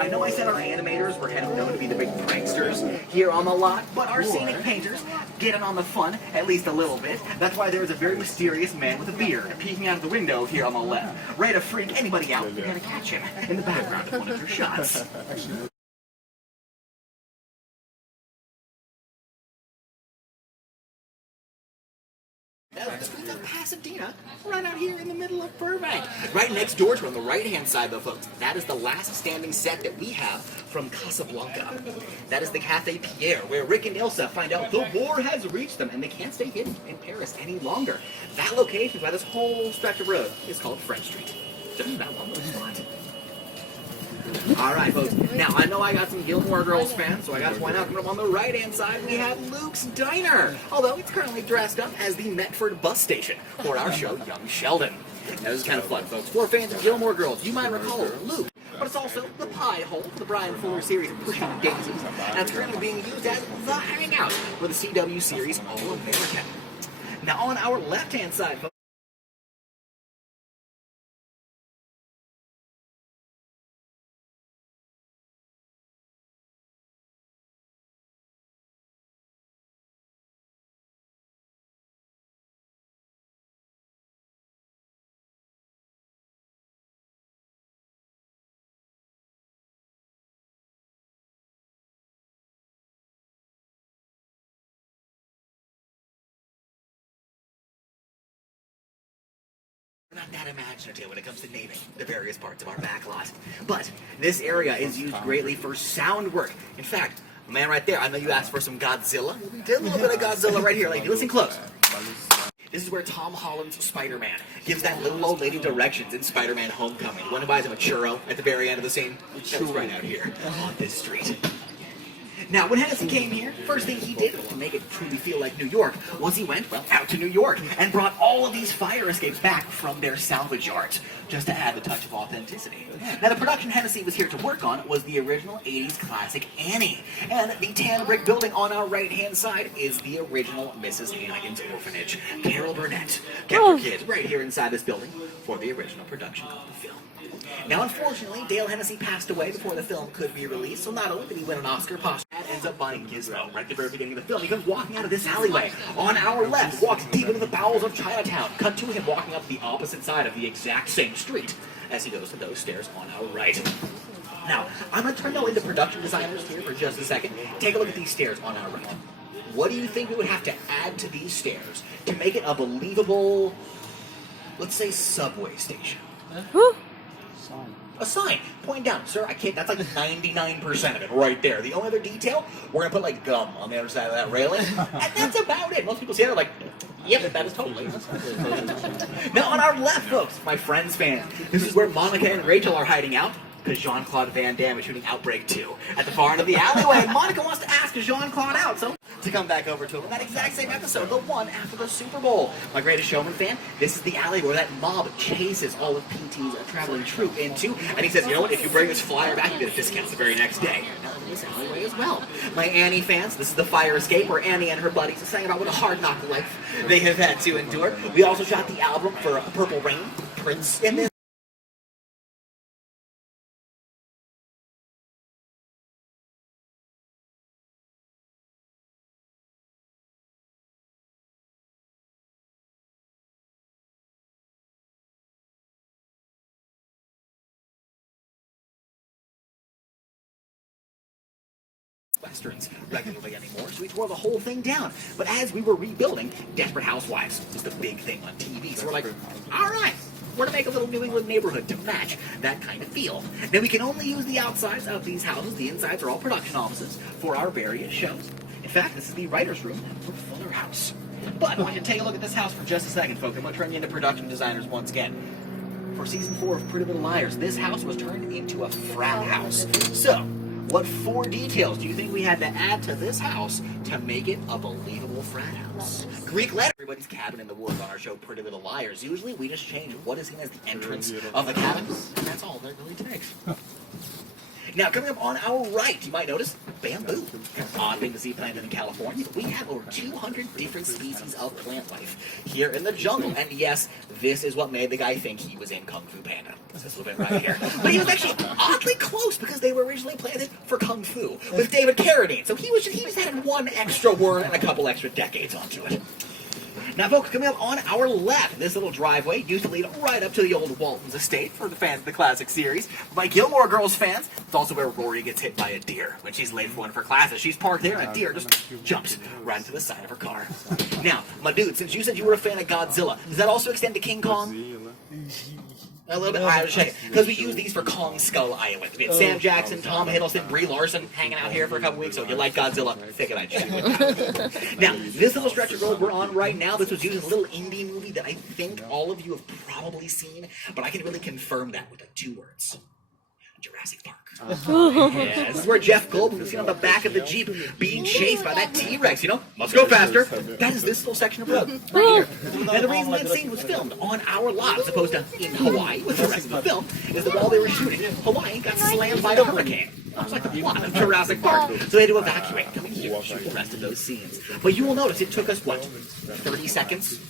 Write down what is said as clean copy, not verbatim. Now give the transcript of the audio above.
I know I said our animators were kind of known to be the big pranksters here on the lot, but our scenic painters get in on the fun at least a little bit. That's why there is a very mysterious man with a beard peeking out of the window here on the left, ready to freak anybody out who to catch him in the background of one of your shots. That's the streets of Pasadena, right out here in the middle of Burbank. Right next door to on the right-hand side, though, folks, that is the last standing set that we have from Casablanca. That is the Café Pierre, where Rick and Ilsa find out the war has reached them and they can't stay hidden in Paris any longer. That location by this whole stretch of road is called French Street. Just about one little spot. Alright, folks. Now, I know I got some Gilmore Girls fans, so I got to point out that on the right-hand side we have Luke's Diner, although it's currently dressed up as the Metford bus station for our show, Young Sheldon. Now, this is kind of fun, folks. For fans of Gilmore Girls, you might recall Luke, but it's also the pie hole for the Brian Fuller series Pushing Daisies, and it's currently being used as the hangout for the CW series All-American. Now, on our left-hand side, folks, we're not that imaginative when it comes to naming the various parts of our backlot. But this area is used greatly for sound work. In fact, the man right there, I know you asked for some Godzilla. We did a little bit of Godzilla right here, lady. Listen close. This is where Tom Holland's Spider-Man gives that little old lady directions in Spider-Man Homecoming. You want to buy him a churro at the very end of the scene? That was right out here on this street. Now, when Hennessy came here, first thing he did to make it truly feel like New York was he went, well, out to New York and brought all of these fire escapes back from their salvage yards, just to add the touch of authenticity. Now, the production Hennessy was here to work on was the original 80s classic Annie, and the tan brick building on our right-hand side is the original Mrs. Hannigan's orphanage. Carol Burnett kept her kids right here inside this building for the original production of the film. Now, unfortunately, Dale Hennessy passed away before the film could be released, so not only did he win an Oscar, Dad ends up buying Gizmo right at the very beginning of the film. He comes walking out of this alleyway. On our left, walks deep into the bowels of Chinatown. Cut to him walking up the opposite side of the exact same street as he goes to those stairs on our right. Now, I'm going to turn into production designers here for just a second. Take a look at these stairs on our right. What do you think we would have to add to these stairs to make it a believable, let's say, subway station? A sign. Point down. Sir, I can't. That's like 99% of it right there. The only other detail, we're going to put like gum on the other side of that railing. And that's about it. Most people see it, they're like, yep, that is totally. Now, on our left, folks, my Friends fans, this is where Monica and Rachel are hiding out, because Jean-Claude Van Damme is shooting Outbreak 2 at the far end of the alleyway. And Monica wants to ask Jean-Claude out, so to come back over to him in that exact same episode, the one after the Super Bowl. My Greatest Showman fan, this is the alley where that mob chases all of PT's traveling troupe into, and he says, you know what, if you bring this flyer back, you get a discount the very next day. Now, in this alleyway as well. My Annie fans, this is the fire escape where Annie and her buddies sang about what a hard knock life they have had to endure. We also shot the album for Purple Rain, Prince, in this. Westerns regularly anymore, so we tore the whole thing down. But as we were rebuilding, Desperate Housewives was the big thing on TV, so we're like, all right, we're going to make a little New England neighborhood to match that kind of feel. Now, we can only use the outsides of these houses. The insides are all production offices for our various shows. In fact, this is the writer's room for Fuller House. But I want you to take a look at this house for just a second, folks. I'm going to turn you into production designers once again. For season 4 of Pretty Little Liars, this house was turned into a frat house. So, what 4 details do you think we had to add to this house to make it a believable frat house? Greek letter. Everybody's cabin in the woods on our show Pretty Little Liars. Usually we just change what is seen as the entrance of the cabin, and that's all that really takes. Now, coming up on our right, you might notice bamboo. An odd thing to see planted in California, but we have over 200 different species of plant life here in the jungle. And yes, this is what made the guy think he was in Kung Fu Panda. This little bit right here. But he was actually oddly close because they were originally planted for Kung Fu with David Carradine. So he just had one extra word and a couple extra decades onto it. Now, folks, coming up on our left, this little driveway used to lead right up to the old Walton's estate for the fans of the classic series. My Gilmore Girls fans, it's also where Rory gets hit by a deer. When she's late for one of her classes, she's parked there and a deer just jumps right into the side of her car. Now, my dude, since you said you were a fan of Godzilla, does that also extend to King Kong? A little bit higher to check it. Because we use these for Kong Skull Island. We had Sam Jackson, Tom Hiddleston, Brie Larson hanging out here for a couple weeks, so if you like Godzilla, figured I'd check it out. Now, this little stretch of road we're on right now, this was used as a little indie movie that I think all of you have probably seen, but I can really confirm that with 2 words. Jurassic Park. Yeah, this is where Jeff Goldblum was seen on the back of the Jeep being chased by that T-Rex, Let's go faster. That is this little section of road right here. And the reason that scene was filmed on our lot as opposed to in Hawaii with the rest of the film is that while they were shooting, Hawaii got slammed by a hurricane. That was like the plot of Jurassic Park. So they had to evacuate, coming here to shoot the rest of those scenes. But you will notice it took us, 30 seconds